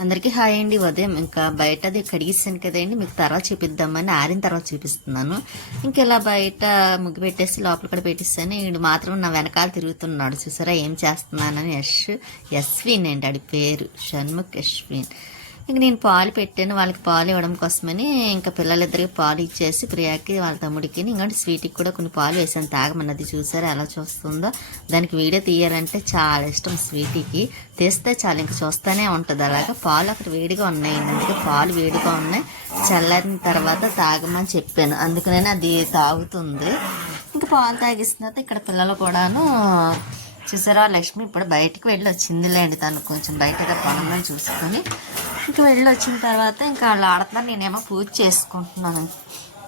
అందరికీ హాయ్ అండి. ఉదయం ఇంకా బయటది కడిగిస్తాను కదండి. మీకు తర్వాత చూపిద్దామని ఆరిన తర్వాత చూపిస్తున్నాను. ఇంక ఇలా బయట ముగ్గు పెట్టేసి లోపల కూడా పెట్టిస్తాను ఈడు మాత్రం నా వెనకాల తిరుగుతున్నాడు. చూసారా ఏం చేస్తున్నానని? యశ్ యశ్విన్ అండి ఆడి పేరు. షణ్ముఖ్ యశ్విన్ ఇంక నేను పాలు పెట్టాను వాళ్ళకి పాలు ఇవ్వడం కోసమని ఇంకా పిల్లలిద్దరికి పాలు ఇచ్చేసి ప్రియాకి వాళ్ళ తమ్ముడికి ఇంకంటే స్వీట్కి కూడా కొన్ని పాలు వేసాను తాగమన్నది చూసారా ఎలా చూస్తుందో. దానికి వీడియో తీయాలంటే చాలా ఇష్టం స్వీటీకి. తీస్తే చాలు ఇంకా చూస్తూనే ఉంటుంది అలాగా. పాలు అక్కడ వేడిగా ఉన్నాయి అందుకే పాలు వేడిగా ఉన్నాయి. చల్లారిన తర్వాత తాగమని చెప్పాను. అందుకనే అది తాగుతుంది. ఇంకా పాలు తాగిస్తున్నది తర్వాత ఇక్కడ పిల్లలు కూడాను చూసారా లక్ష్మి ఇప్పుడు బయటకు వెళ్ళి వచ్చిందిలేండి తను కొంచెం బయటగా పనులను చూసుకొని. ఇంక వెళ్ళి వచ్చిన తర్వాత ఇంకా వాళ్ళు ఆడుతున్నారు నేనేమో పూజ చేసుకుంటున్నాను.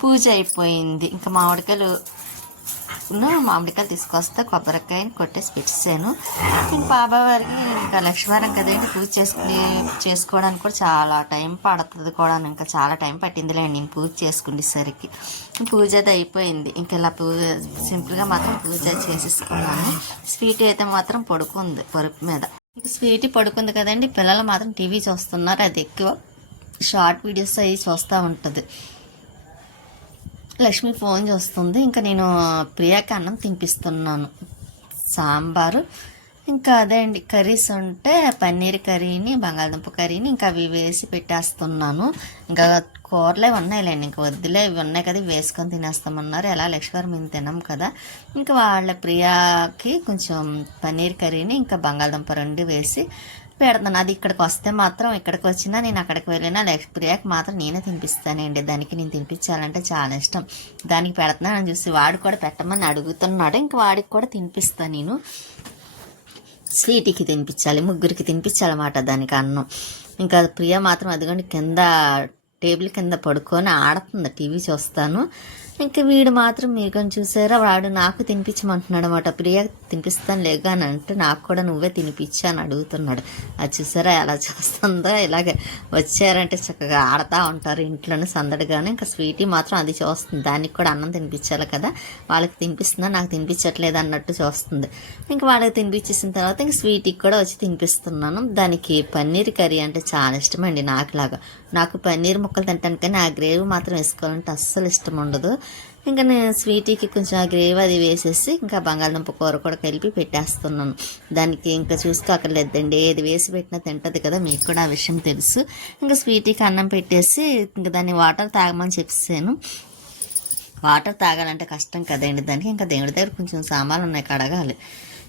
పూజ అయిపోయింది. ఇంకా మామిడికాయలు మామిడికాయలు తీసుకొస్తే కొబ్బరికాయని కొట్టేసి పెట్టేసాను ఇంక బాబావారికి ఇంకా లక్ష్మీవారం కదండి పూజ చేసుకుని చేసుకోవడానికి కూడా చాలా టైం పడుతుంది కూడా. ఇంకా చాలా టైం పట్టిందిలేండి నేను పూజ చేసుకునేసరికి. పూజ అది అయిపోయింది. ఇంకా ఇలా పూజ సింపుల్గా మాత్రం పూజ చేసేసుకున్నాను. స్వీట్ అయితే మాత్రం పడుకుంది పరుపు మీద. ఇంక స్వీట్ పడుకుంది కదండి. పిల్లలు మాత్రం టీవీ చూస్తున్నారు. అది ఎక్కువ షార్ట్ వీడియోస్ అవి చూస్తూ ఉంటుంది. లక్ష్మి ఫోన్ చూస్తుంది. ఇంకా నేను ప్రియాకి అన్నం తినిపిస్తున్నాను. సాంబారు. ఇంకా అదే అండి కర్రీస్ ఉంటే పన్నీర్ కర్రీని బంగాళదుంప కర్రీని ఇంకా అవి వేసి పెట్టేస్తున్నాను. ఇంకా కూరలే ఉన్నాయిలేండి ఇంకా వద్దులే ఇవి ఉన్నాయి కదా వేసుకొని తినేస్తామన్నారు. ఎలా లక్ష్మీవారం మేము తినాం కదా. ఇంకా వాళ్ళ ప్రియాకి కొంచెం పన్నీర్ కర్రీని ఇంకా బంగాళదుంప రెండు వేసి పెడతాను అది ఇక్కడికి వస్తే మాత్రం ఇక్కడికి వచ్చినా నేను అక్కడికి వెళ్ళినా లక్ష్మి ప్రియాకి మాత్రం నేనే తినిపిస్తానండి. దానికి నేను తినిపించాలంటే చాలా ఇష్టం. దానికి పెడుతున్నానని చూసి వాడు కూడా పెట్టమని అడుగుతున్నాడు. ఇంక వాడికి కూడా తినిపిస్తాను నేను. స్వీటీకి తినిపించాలి ముగ్గురికి తినిపించాలన్నమాట దానికి అన్నం. ఇంకా ప్రియ మాత్రం అదిగోండి కింద టేబుల్ కింద పడుకొని ఆడుతుంది టీవీ చూస్తాను. ఇంకా వీడు మాత్రం మేఘం చూసారా? వాడు నాకు తినిపించమంటున్నాడు అనమాట ప్రియ తినిపిస్తాను లేగా అని అంటే నాకు కూడా నువ్వే తినిపించు అని అడుగుతున్నాడు. అది చూసారా ఎలా చూస్తుందో? ఇలాగే వచ్చారంటే చక్కగా ఆడుతూ ఉంటారు ఇంట్లోనే సందడిగానే. ఇంకా స్వీటీ మాత్రం అది చూస్తుంది. దానికి కూడా అన్నం తినిపించాలి కదా. వాళ్ళకి తినిపిస్తుందా నాకు తినిపించట్లేదు అన్నట్టు చూస్తుంది. ఇంకా వాళ్ళకి తినిపించేసిన తర్వాత ఇంక స్వీటీకి కూడా వచ్చి తినిపిస్తున్నాను. దానికి పన్నీర్ కర్రీ అంటే చాలా ఇష్టమండి నాకులాగా. నాకు పన్నీర్ ముక్కలు తింటాను కానీ ఆ గ్రేవీ మాత్రం వేసుకోవాలంటే అస్సలు ఇష్టం ఉండదు. ఇంకా నేను స్వీటీకి కొంచెం ఆ గ్రేవీ అది వేసేసి ఇంకా బంగాళదుంప కూర కూడా కలిపి పెట్టేస్తున్నాను. దానికి ఇంకా చూసుకోకర్లేదండి. ఏది వేసి పెట్టినా తింటుంది కదా మీకు కూడా ఆ విషయం తెలుసు. ఇంకా స్వీటీకి అన్నం పెట్టేసి ఇంకా దాన్ని వాటర్ తాగమని చెప్పేసాను. వాటర్ తాగాలంటే కష్టం కదండి దానికి. ఇంకా దేవుడి దగ్గర కొంచెం సామాన్లు ఉన్నాయి కడగాలి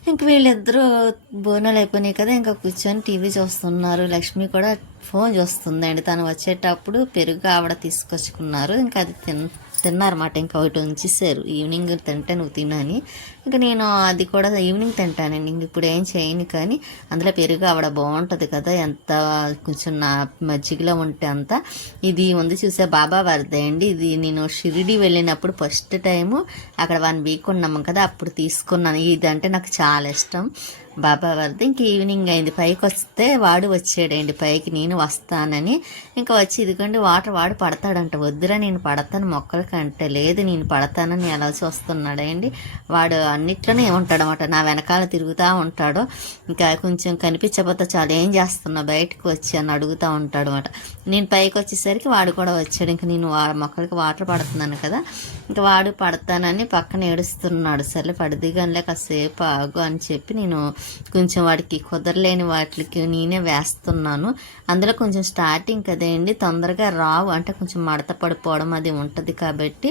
ఇంక వీళ్ళిద్దరూ బోనాలు అయిపోయినాయి కదా ఇంకా కూర్చొని టీవీ చూస్తున్నారు. లక్ష్మి కూడా ఫోన్ చూస్తుందండి. తను వచ్చేటప్పుడు పెరుగు ఆవిడ తీసుకొచ్చుకున్నారు. ఇంకా అది తిన్ తిన్నారన్నమాట. ఇంకా ఒకటి ఉంచేసారు ఈవినింగ్ తింటే నువ్వు తినని. ఇంకా నేను అది కూడా ఈవినింగ్ తింటానండి. ఇంక ఇప్పుడు ఏం చేయను కానీ అందులో పెరుగు ఆవిడ బాగుంటుంది కదా ఎంత కొంచెం నా మజ్జిగలో ఉంటే అంత. ఇది ఉంది చూసే బాబా వారిదే అండి. ఇది నేను షిరిడి వెళ్ళినప్పుడు ఫస్ట్ టైము అక్కడ వన్ వీక్ ఉన్నాము కదా అప్పుడు తీసుకున్నాను. ఇది అంటే నాకు చాలా ఇష్టం. బాబా వరద. ఇంక ఈవినింగ్ అయింది. పైకి వస్తే వాడు వచ్చాడండి. పైకి నేను వస్తానని. ఇంకా వచ్చి ఇదిగోండి వాటర్ వాడు పడతాడంట. వద్దురా నేను పడతాను. మొక్కలకంటే లేదు నేను పడతానని ఎలా చూస్తున్నాడండి. వాడు అన్నిట్లోనే ఉంటాడనమాట నా వెనకాల తిరుగుతూ ఉంటాడు. ఇంకా కొంచెం కనిపించకపోతే చాలు ఏం చేస్తున్నా? బయటకు వచ్చి అని అడుగుతూ ఉంటాడు అనమాట నేను పైకి వచ్చేసరికి వాడు కూడా వచ్చాడు. ఇంకా నేను వా మొక్కలకి వాటర్ పడుతున్నాను కదా. ఇంకా వాడు పడతానని పక్కన ఏడుస్తున్నాడు. సర్లే పడిదిగానిలే కాసేపు ఆగు అని చెప్పి నేను కొంచెం వాడికి కుదరలేని వాటికి నేనే వేస్తున్నాను. అందులో కొంచెం స్టార్టింగ్ కదండి తొందరగా రావు. అంటే కొంచెం మడత పడిపోవడం అది ఉంటుంది కాబట్టి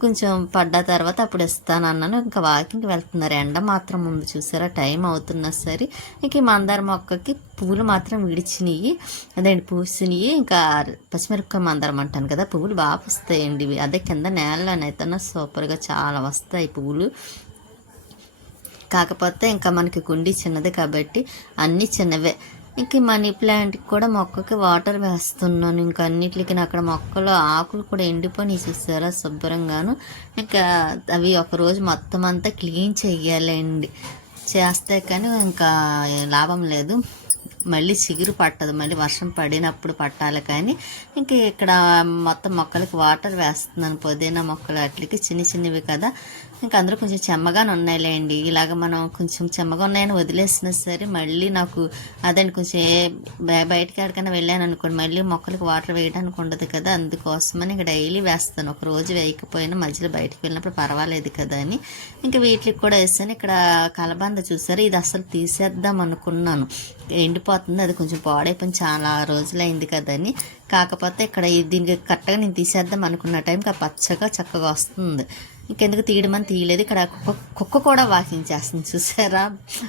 కొంచెం పడ్డ తర్వాత అప్పుడు ఇస్తాను అన్నాను ఇంకా వాకింగ్ వాకింగ్కి వెళ్తున్నారు. ఎండ మాత్రం ముందు చూసారా? టైం అవుతున్నా సరే ఇంక ఈ మందార మొక్కకి పువ్వులు మాత్రం విడిచినాయి అదేంటి పూసినాయి ఇంకా పచ్చిమిరపకాయ మందారం అంటాను కదా పువ్వులు బాగా వస్తాయండి ఇవి. అదే కింద నేలలోనైతే సూపర్గా చాలా వస్తాయి పువ్వులు. కాకపోతే ఇంకా మనకి కుండీ చిన్నది కాబట్టి అన్నీ చిన్నవే. ఇంక మనీ ప్లాంట్కి కూడా మొక్కకి వాటర్ వేస్తున్నాను. ఇంకా అన్నిటికి అక్కడ మొక్కలు ఆకులు కూడా ఎండిపోయి చూసారా శుభ్రంగాను. ఇంకా అవి ఒక రోజు మొత్తం అంతా క్లీన్ చేయాలండి చేస్తే కానీ ఇంకా లాభం లేదు. మళ్ళీ చిగురు పట్టదు. మళ్ళీ వర్షం పడినప్పుడు పట్టాలి కానీ ఇంక ఇక్కడ మొత్తం మొక్కలకి వాటర్ వేస్తున్నాను. పుదీనా మొక్కలు అట్లకి చిన్న చిన్నవి కదా. ఇంకా అందరూ కొంచెం చెమ్మగానే ఉన్నాయిలేండి. ఇలాగ మనం కొంచెం చెమ్మగా ఉన్నాయని వదిలేసినా సరే మళ్ళీ నాకు అదండి కొంచెం ఏ బయటకి బయటికి ఎక్కడికైనా వెళ్ళాను అనుకోండి మళ్ళీ మొక్కలకు వాటర్ వేయడానికి ఉండదు కదా అందుకోసమని ఇంకా డైలీ వేస్తాను. ఒక రోజు వేయకపోయినా మధ్యలో బయటకు వెళ్ళినప్పుడు పర్వాలేదు కదా అని. ఇంకా వీటికి కూడా వేస్తాను. ఇక్కడ కలబంద చూసారు? ఇది అసలు తీసేద్దాం అనుకున్నాను. ఎండిపోతుంది. అది కొంచెం పాడైపోయింది. చాలా రోజులైంది కదని కాకపోతే ఇక్కడ ఇది దీనికి కరెక్ట్గా నేను తీసేద్దాం అనుకున్న టైంకి ఆ పచ్చగా చక్కగా వస్తుంది. ఇంకెందుకు తీయడమని తీయలేదు. ఇక్కడ కుక్క కుక్క కూడా వాకింగ్ చేస్తుంది చూసారా?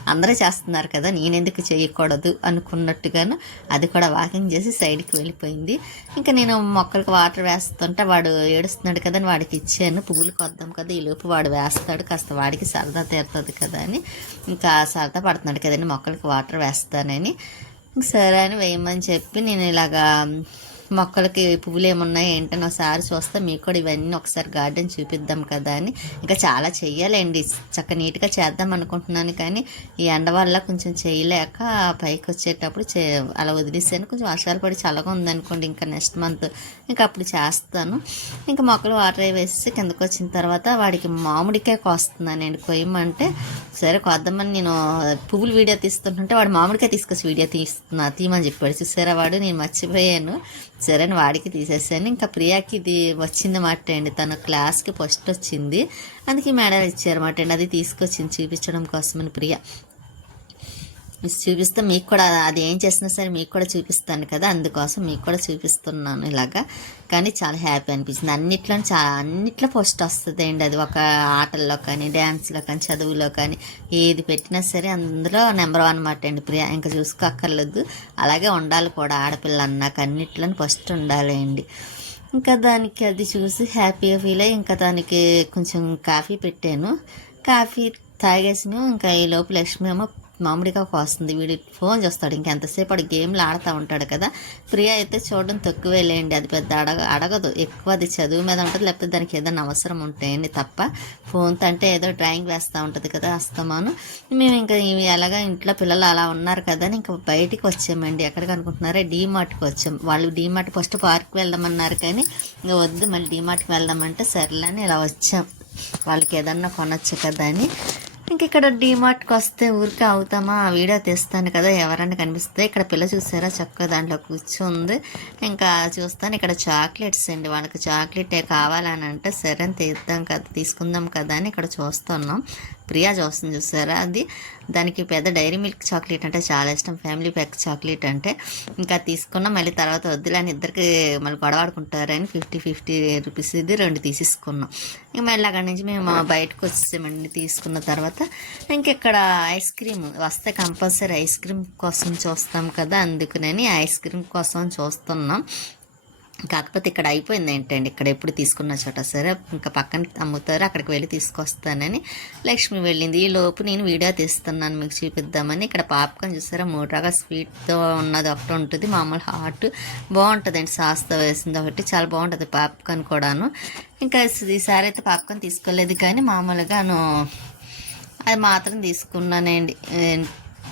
అందరూ చేస్తున్నారు కదా నేనెందుకు చేయకూడదు అనుకున్నట్టుగాను అది కూడా వాకింగ్ చేసి సైడ్కి వెళ్ళిపోయింది. ఇంకా నేను మొక్కలకు వాటర్ వేస్తుంటే వాడు ఏడుస్తున్నాడు కదా అని వాడికి ఇచ్చాను. పువ్వులు కొద్దాం కదా ఈ లోపు వాడు వేస్తాడు. కాస్త వాడికి సరదా తీరుతుంది కదా అని. ఇంకా సరదా పడుతున్నాడు కదండి మొక్కలకు వాటర్ వేస్తానని. సరే అని వేయమని చెప్పి నేను ఇలాగా మొక్కలకి పువ్వులు ఏమున్నాయి ఏంటని ఒకసారి చూస్తే మీకు కూడా ఇవన్నీ ఒకసారి గార్డెన్ చూపిద్దాం కదా అని. ఇంకా చాలా చెయ్యాలండి. చక్క నీట్గా చేద్దాం అనుకుంటున్నాను కానీ ఈ ఎండ వల్ల కొంచెం చేయలేక పైకి వచ్చేటప్పుడు చే అలా వదిలేసాను. కొంచెం వర్షాలు పడి చల్లగా ఉందనుకోండి ఇంకా నెక్స్ట్ మంత్ ఇంకా అప్పుడు చేస్తాను. ఇంకా మొక్కలు వాటర్ వేసి కిందకు వచ్చిన తర్వాత వాడికి మామిడికాయ కోస్తున్నానండి. కొయ్యమంటే సరే కొద్దామని నేను పువ్వులు వీడియో తీస్తుంటుంటే వాడు మామిడికాయ తీసుకొచ్చి వీడియో తీస్తున్నా తీయమని చెప్పాడు. చూసారా వాడు? నేను మర్చిపోయాను. సరే అని వాడికి తీసేసాను. ఇంకా ప్రియాకి ఇది వచ్చిందన్నమాట అండి. తన క్లాస్కి ఫస్ట్ వచ్చింది. అందుకే మేడం ఇచ్చారన్నమాట అండి. అది తీసుకొచ్చింది చూపించడం కోసమని ప్రియా. చూపిస్తే మీకు కూడా అది ఏం చేసినా సరే మీకు కూడా చూపిస్తాను కదా అందుకోసం మీకు కూడా చూపిస్తున్నాను ఇలాగా. కానీ చాలా హ్యాపీ అనిపించింది అన్నిట్లో చాలా అన్నిట్లో ఫస్ట్ వస్తుంది అండి. అది ఒక ఆటల్లో కానీ డ్యాన్స్లో కానీ చదువులో కానీ ఏది పెట్టినా సరే అందులో నెంబర్ వన్ అనమాట అండి ప్రియా. ఇంకా చూసుకోక్కర్లేదు. అలాగే ఉండాలి కూడా ఆడపిల్ల అన్నాక అన్నిట్లో ఫస్ట్ ఉండాలి అండి. ఇంకా దానికి అది చూసి హ్యాపీగా ఫీల్ అయ్యి ఇంకా దానికి కొంచెం కాఫీ పెట్టాను. కాఫీ తాగేసిన. ఇంకా ఈ లోపు లక్ష్మి ఏమో మామిడిగా వస్తుంది వీడి ఫోన్ చూస్తాడు. ఇంకెంతసేపు వాడు గేమ్లు ఆడుతూ ఉంటాడు కదా. ప్రియ అయితే చూడడం తక్కువే లేండి. అది పెద్ద అడగ అడగదు. ఎక్కువ అది చదువు మీద ఉంటుంది. లేకపోతే దానికి ఏదైనా అవసరం ఉంటాయండి తప్ప ఫోన్తో అంటే ఏదో డ్రాయింగ్ వేస్తూ ఉంటుంది కదా అస్తమాను. మేము ఇంకా ఎలాగా ఇంట్లో పిల్లలు అలా ఉన్నారు కదా అని ఇంకా బయటికి వచ్చామండి. ఎక్కడికి అనుకుంటున్నారే? డీమార్ట్కి వచ్చాం. వాళ్ళు డీమార్ట్ ఫస్ట్ పార్క్ వెళ్దామన్నారు కానీ ఇంకా వద్దు. మళ్ళీ డీమార్ట్కి వెళ్దామంటే సర్లే అని ఇలా వచ్చాం. వాళ్ళకి ఏదన్నా కొనొచ్చు కదా అని. ఇంక ఇక్కడ డీమార్ట్కి వస్తే ఊరికే అవుతామా? ఆ వీడియో తెస్తాను కదా ఎవరైనా కనిపిస్తే ఇక్కడ పిల్ల చూసారా? చక్కగా దాంట్లో కూర్చుంది. ఇంకా చూస్తాను ఇక్కడ చాక్లెట్స్ అండి. వాళ్ళకి చాక్లెట్ కావాలని అంటే సరే అని తీద్దాం కదా తీసుకుందాం కదా అని ఇక్కడ చూస్తున్నాం. ప్రియా చూస్తుంది చూసారా అది. దానికి పెద్ద డైరీ మిల్క్ చాక్లెట్ అంటే చాలా ఇష్టం. ఫ్యామిలీ ప్యాక్ చాక్లెట్ అంటే ఇంకా తీసుకున్నాం మళ్ళీ తర్వాత వద్దులే అని ఇద్దరికి మళ్ళీ గొడవాడుకుంటారని ఫిఫ్టీ ఫిఫ్టీ రూపీస్ ఇది రెండు తీసేసుకున్నాం. ఇంకా మళ్ళీ అక్కడి నుంచి మేము బయటకు వచ్చేసామండి తీసుకున్న తర్వాత. ఇంకెక్కడ ఐస్ క్రీమ్ వస్తే కంపల్సరీ ఐస్ క్రీమ్ కోసం చూస్తాం కదా అందుకని ఐస్ క్రీమ్ కోసం చూస్తున్నాం. కాకపోతే ఇక్కడ అయిపోయింది ఏంటండి? ఇక్కడ ఎప్పుడు తీసుకున్న చోట సరే ఇంకా పక్కన అమ్ముతారు అక్కడికి వెళ్ళి తీసుకొస్తానని లక్ష్మి వెళ్ళింది. ఈ లోపు నేను వీడియో తీస్తున్నాను మీకు చూపిద్దామని. ఇక్కడ పాపకం చూసారా? మూడు రకాల స్వీట్తో ఉన్నది ఒకటి ఉంటుంది. మామూలు హాట్ బాగుంటుందండి. సాస్తో వేసింది ఒకటి చాలా బాగుంటుంది పాప్కార్న్ కూడాను. ఇంకా ఈసారి అయితే పాప్కార్న్ తీసుకోలేదు కానీ మామూలుగాను అది మాత్రం తీసుకున్నానండి.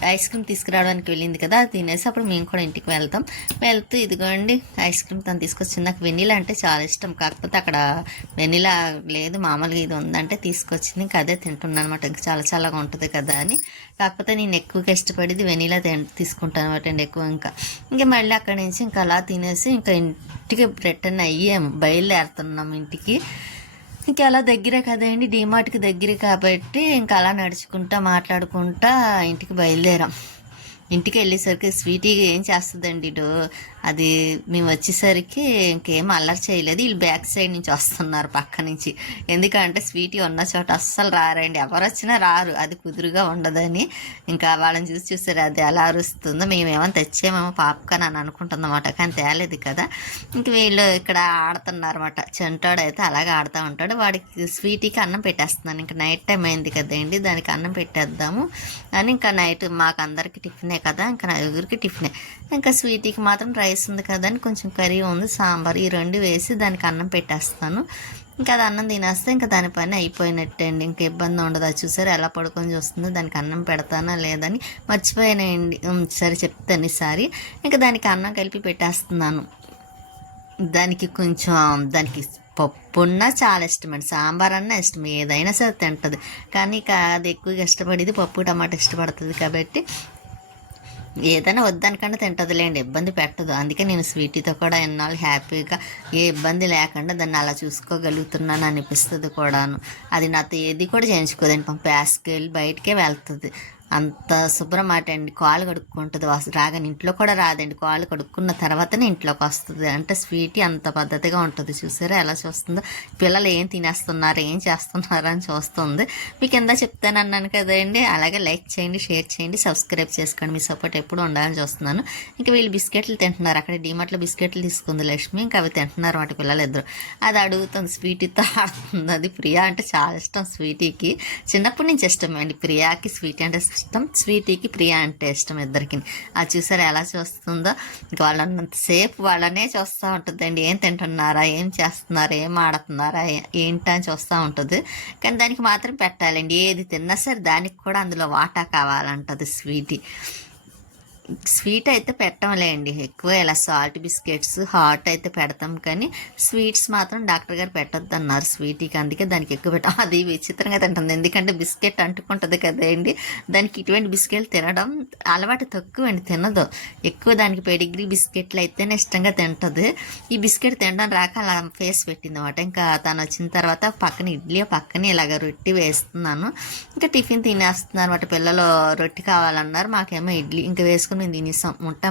ఐస్ క్రీమ్ తీసుకురావడానికి వెళ్ళింది కదా అది తినేసి అప్పుడు మేము కూడా ఇంటికి వెళ్తాం. వెళ్తూ ఇదిగోండి ఐస్ క్రీమ్ తను తీసుకొచ్చింది. నాకు వెనీలా అంటే చాలా ఇష్టం. కాకపోతే అక్కడ వెనీలా లేదు మామూలుగా ఇది ఉందంటే తీసుకొచ్చింది. ఇంకా అదే తింటున్నాను అనమాట ఇంకా చాలా చాలాగా ఉంటుంది కదా అని. కాకపోతే నేను ఎక్కువగా ఇష్టపడేది వెనీలా తీసుకుంటాను అనమాట అండి ఎక్కువ ఇంకా. ఇంకా మళ్ళీ అక్కడి నుంచి ఇంకా అలా తినేసి ఇంకా ఇంటికి రిటర్న్ అయ్యాము. బయలుదేరుతున్నాం ఇంటికి. ఇంకా అలా దగ్గరే కదండి డీమార్ట్కి దగ్గరే కాబట్టి ఇంకా అలా నడుచుకుంటా మాట్లాడుకుంటా ఇంటికి బయలుదేరాం. ఇంటికి వెళ్ళేసరికి స్వీటీ ఏం చేస్తుందండి ఇటు? అది మేము వచ్చేసరికి ఇంకేం అల్లరి చేయలేదు. వీళ్ళు బ్యాక్ సైడ్ నుంచి వస్తున్నారు పక్క నుంచి. ఎందుకంటే స్వీటీ ఉన్న చోట అస్సలు రారండి. ఎవరు వచ్చినా రారు. అది కుదురుగా ఉండదని. ఇంకా వాళ్ళని చూసి చూసారు అది ఎలా అరుస్తుందో. మేమేమో తెచ్చేమేమో పాపకని అని అనుకుంటుందన్నమాట కానీ తేలేదు కదా. ఇంక వీళ్ళు ఇక్కడ ఆడుతున్నారన్నమాట. చెంటాడు అయితే అలాగే ఆడుతూ ఉంటాడు. వాడికి స్వీటీకి అన్నం పెట్టేస్తున్నాను. ఇంకా నైట్ టైం అయింది కదండి. దానికి అన్నం పెట్టేద్దాము అని ఇంకా నైట్ మాకు అందరికి టిఫిన్ కదా ఇంకా నలుగురికి టిఫినే. ఇంకా స్వీటీకి మాత్రం రైస్ ఉంది కదా అని కొంచెం కర్రీ ఉంది సాంబార్ ఈ రెండు వేసి దానికి అన్నం పెట్టేస్తాను. ఇంకా అది అన్నం తినేస్తే ఇంకా దాని పని అయిపోయినట్టే అండి. ఇంకా ఇబ్బంది ఉండదు. అది చూసారు ఎలా పడుకొని చూస్తుందో దానికి అన్నం పెడతానా లేదని మర్చిపోయానండి. సరే చెప్తాను ఈసారి. ఇంకా దానికి అన్నం కలిపి పెట్టేస్తున్నాను. దానికి కొంచెం దానికి పప్పు ఉన్నా చాలా ఇష్టం అండి. సాంబార్ అన్నా ఇష్టం ఏదైనా సరే తింటుంది. కానీ అది ఎక్కువగా ఇష్టపడేది పప్పు టమాటా ఇష్టపడుతుంది కాబట్టి ఏదైనా వద్దనకుండా తింటదిలేండి ఇబ్బంది పెట్టదు. అందుకే నేను స్వీటీతో కూడా ఎన్నాళ్ళు హ్యాపీగా ఏ ఇబ్బంది లేకుండా దాన్ని అలా చూసుకోగలుగుతున్నాను అనిపిస్తుంది కూడాను. అది నాతో ఏది కూడా చేయించుకోదండి. పాపం ప్యాస్కెళ్ళి బయటకే వెళ్తుంది. అంత శుభ్రం అటండి అండి. కడుక్కుంటుంది. రాగానే ఇంట్లో కూడా రాదండి. కాలు కడుక్కున్న తర్వాతనే ఇంట్లోకి వస్తుంది. అంటే స్వీట్ అంత పద్ధతిగా ఉంటుంది. చూసారా ఎలా చూస్తుందో. పిల్లలు ఏం తినేస్తున్నారు? ఏం చేస్తున్నారు? అని చూస్తుంది. మీకు కింద చెప్తాను అన్నాను కదండి. అలాగే లైక్ చేయండి షేర్ చేయండి సబ్స్క్రైబ్ చేసుకోండి. మీ సపోర్ట్ ఎప్పుడు ఉండాలని చూస్తున్నాను. ఇంకా వీళ్ళు బిస్కెట్లు తింటున్నారు. అక్కడ డిమార్ట్లో బిస్కెట్లు తీసుకుంది లక్ష్మి. ఇంకా అవి తింటున్నారు వాటి పిల్లలు ఇద్దరు అది అడుగుతుంది స్వీటీతో ఆడుతుంది అది ప్రియా. అంటే చాలా ఇష్టం స్వీటీకి. చిన్నప్పటి నుంచి ఇష్టం అండి ప్రియాకి స్వీట్. అంటే ఇష్టం. స్వీటీకి ప్రియా అంటే ఇష్టం ఇద్దరికి. అది చూసారా ఎలా చూస్తుందో? ఇంకా వాళ్ళంతసేపు వాళ్ళనే చూస్తూ ఉంటుందండి. ఏం తింటున్నారా? ఏం చేస్తున్నారా? ఏం ఆడుతున్నారా? ఏంటని చూస్తూ ఉంటుంది. కానీ దానికి మాత్రం పెట్టాలండి. ఏది తిన్నా సరే దానికి కూడా అందులో వాటా కావాలంటది స్వీటీ. స్వీట్ అయితే పెట్టంలేండి. ఎక్కువ ఇలా సాల్ట్ బిస్కెట్స్ హాట్ అయితే పెడతాం కానీ స్వీట్స్ మాత్రం డాక్టర్ గారు పెట్టొద్దు అన్నారు స్వీట్కి. అందుకే దానికి ఎక్కువ పెట్టాం అది విచిత్రంగా తింటుంది. ఎందుకంటే బిస్కెట్ అంటుకుంటుంది కదండి. దానికి ఇటువంటి బిస్కెట్లు తినడం అలవాటు తక్కువ అండి తినదు. ఎక్కువ దానికి పెడిగ్రీ బిస్కెట్లు అయితేనే ఇష్టంగా తింటుంది. ఈ బిస్కెట్ తినడం రాక అలా ఫేస్ పెట్టింది అనమాట ఇంకా తను వచ్చిన తర్వాత పక్కన ఇడ్లీ పక్కన ఇలాగ రొట్టి వేస్తున్నాను. ఇంకా టిఫిన్ తినేస్తున్నారు అనమాట పిల్లలు రొట్టి కావాలన్నారు. మాకేమో ఇడ్లీ ఇంకా వేసుకుని మేము తినేసాం ముట్ట